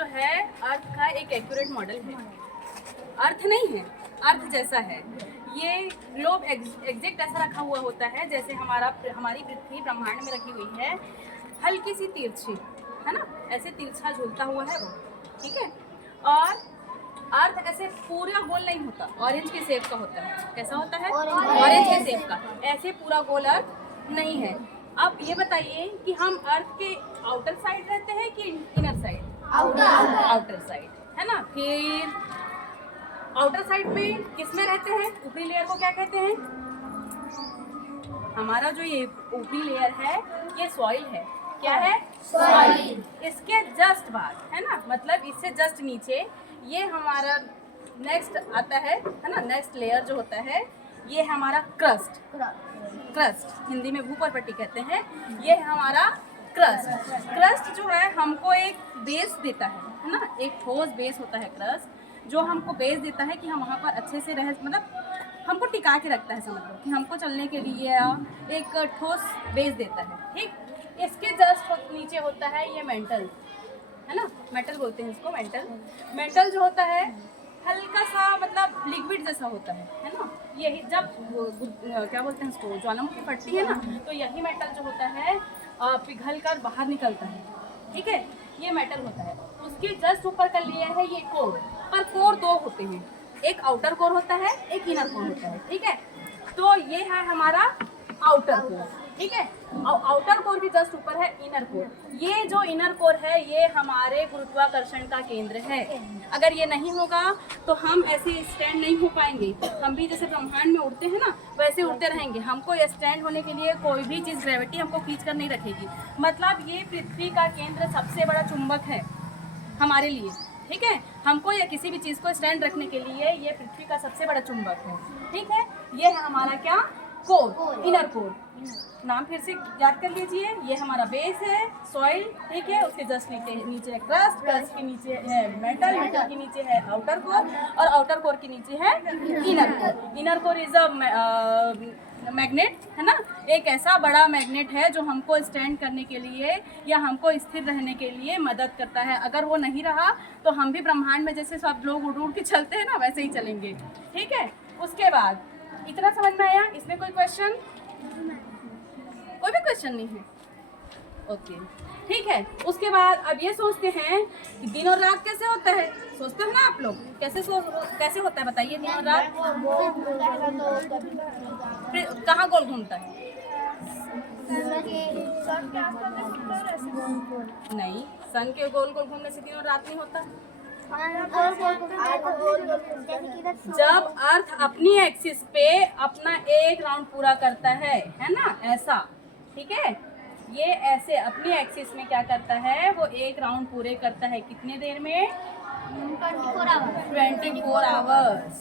जो है अर्थ का एक एक्यूरेट मॉडल है। अर्थ नहीं है, अर्थ जैसा है ये। ग्लोब एग्जैक्ट ऐसा रखा हुआ होता है जैसे हमारी पृथ्वी ब्रह्मांड में रखी हुई है, हल्की सी तिरछी, है ना, ऐसे तिरछा झूलता हुआ है वो, ठीक है। और अर्थ ऐसे पूरा गोल नहीं होता, ऑरेंज के शेप का होता है। कैसा होता है? ऑरेंज के शेप का। ऐसे पूरा गोल अर्थ नहीं है। अब ये बताइए कि हम अर्थ के आउटर साइड रहते हैं कि इनर साइड? आउटर साइड, है ना। फिर आउटर साइड में किसमें रहते हैं? ऊपरी लेयर को क्या कहते हैं? हमारा जो ये ऊपरी लेयर है ये सॉइल है। क्या है? सॉइल। इसके जस्ट बाद, है ना, मतलब इससे जस्ट नीचे ये हमारा नेक्स्ट आता है ना, नेक्स्ट लेयर जो होता है ये हमारा क्रस्ट। क्रस्ट हिंदी में भूपर्पट्टी कहते हैं। ये हमारा क्रस्ट। क्रस्ट जो है हमको एक बेस देता है ना, एक ठोस बेस होता है क्रस्ट, जो हमको बेस देता है कि हम वहाँ पर अच्छे से रह, मतलब हमको टिका के रखता है, समझ लो कि हमको चलने के लिए एक ठोस बेस देता है, ठीक। इसके जस्ट नीचे होता है ये मेंटल, है ना, मेटल बोलते हैं इसको, मेंटल। मेंटल जो होता है हल्का सा मतलब लिक्विड जैसा होता है ना। यही जब क्या बोलते हैं इसको, ज्वालामुखी फटती है ना, तो यही मेटल जो होता है पिघल कर बाहर निकलता है, ठीक है। ये मेटल होता है। उसके जस्ट ऊपर का लेयर है ये कोर। पर कोर दो होते हैं, एक आउटर कोर होता है, एक इनर कोर होता है, ठीक है। तो ये है हमारा आउटर कोर, ठीक है। और आउटर कोर भी जस्ट ऊपर है इनर कोर। ये जो इनर कोर है ये हमारे गुरुत्वाकर्षण का केंद्र है। अगर ये नहीं होगा तो हम ऐसे स्टैंड नहीं हो पाएंगे। हम भी जैसे ब्रह्मांड में उड़ते हैं ना, वैसे उड़ते रहेंगे। हमको स्टैंड होने के लिए कोई भी चीज़ ग्रेविटी हमको खींच कर नहीं रखेगी। मतलब ये पृथ्वी का केंद्र सबसे बड़ा चुंबक है हमारे लिए, ठीक है। हमको या किसी भी चीज़ को स्टैंड रखने के लिए ये पृथ्वी का सबसे बड़ा चुंबक है, ठीक है। ये है हमारा क्या? Core, inner core. नाम फिर से याद कर लीजिए। ये हमारा बेस है सॉइल, ठीक है। उसके जस्ट नीचे है क्रस्ट, क्रस्ट के नीचे है मेटल, मेटल के नीचे है आउटर कोर, और आउटर कोर के नीचे है inner core. Inner core is a magnet, है ना, एक ऐसा बड़ा मैग्नेट है जो हमको स्टैंड करने के लिए या हमको स्थिर रहने के लिए मदद करता है। अगर वो नहीं रहा तो हम भी ब्रह्मांड में जैसे सब लोग उड़ उड़ के चलते हैं ना, वैसे ही चलेंगे, ठीक है। उसके बाद इतना समझ में आया? इसमें कोई क्वेश्चन? कोई भी क्वेश्चन नहीं है? ओके, ठीक है। उसके बाद अब ये सोचते हैं कि दिन और रात कैसे होता है। सोचते हो ना आप लोग, कैसे होता है बताइए दिन और रात? कहाँ गोल घूमता है? नहीं, सन के गोल गोल घूमने से दिन और रात नहीं होता। जब अर्थ अपनी एक्सिस पे अपना एक राउंड पूरा करता है ना, ऐसा, ठीक है। ये ऐसे अपनी एक्सिस में क्या करता है, वो एक राउंड पूरे करता है। कितने देर में? 24 आवर्स,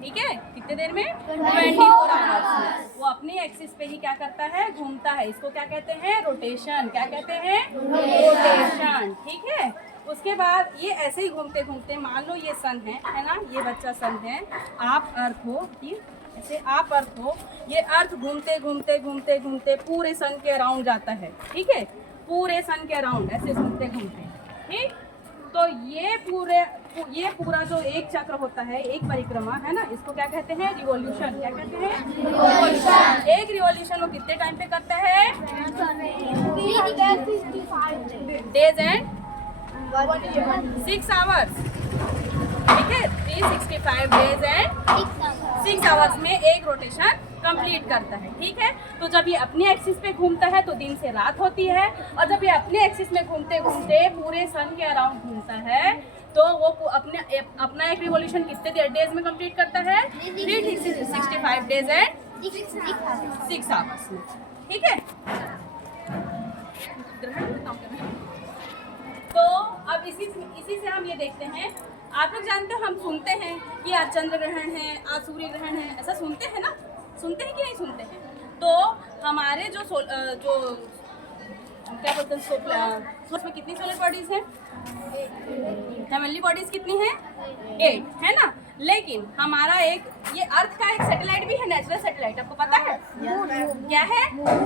ठीक है। कितने देर में? 24 आवर्स। वो अपनी एक्सिस पे ही क्या करता है? घूमता है। इसको क्या कहते हैं? रोटेशन। क्या कहते हैं? रोटेशन, ठीक है। उसके बाद ये ऐसे ही घूमते घूमते, मान लो ये सन है ना, ये बच्चा सन है, आप अर्थ हो, ठीक, ऐसे आप अर्थ हो। ये अर्थ घूमते घूमते घूमते घूमते पूरे सन के अराउंड जाता है, ठीक है। पूरे सन के अराउंड ऐसे घूमते घूमते, ठीक। तो ये पूरा जो एक चक्र होता है, एक परिक्रमा, है ना, इसको क्या कहते हैं? रिवॉल्यूशन। क्या कहते हैं? रिवॉल्यूशन। एक रिवॉल्यूशन वो कितने टाइम पे करता है? डेज एंड 6 आवर्स, ठीक है। 365 डेज एंड 6 आवर्स में एक रोटेशन कंप्लीट करता है, ठीक है। तो जब ये अपने एक्सिस पे घूमता है तो दिन से रात होती है, और जब ये अपने एक्सिस में घूमते घूमते पूरे सन के अराउंड घूमता है तो वो अपना एक रिवॉल्यूशन कितने डेज में कंप्लीट करता है? 365 डेज एंड 6 आवर्स में, ठीक है। तो अब इसी से हम ये देखते हैं, आप लोग जानते हो हम सुनते हैं कि आज चंद्र ग्रहण है, आज सूर्य ग्रहण है, ऐसा सुनते हैं ना, सुनते हैं कि नहीं सुनते हैं? तो हमारे जो क्या बोलते हैं, उसमें कितनी सोलर बॉडीज हैं? हेवनली बॉडीज कितनी हैं? 8, है ना। लेकिन हमारा एक ये अर्थ का एक सैटेलाइट भी है, नेचुरल सैटेलाइट, आपको पता है? क्या है?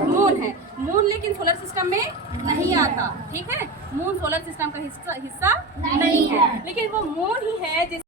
मून है। मून लेकिन सोलर सिस्टम में नहीं आता, ठीक है। मून सोलर सिस्टम का हिस्सा नहीं है, लेकिन वो मून ही है जिस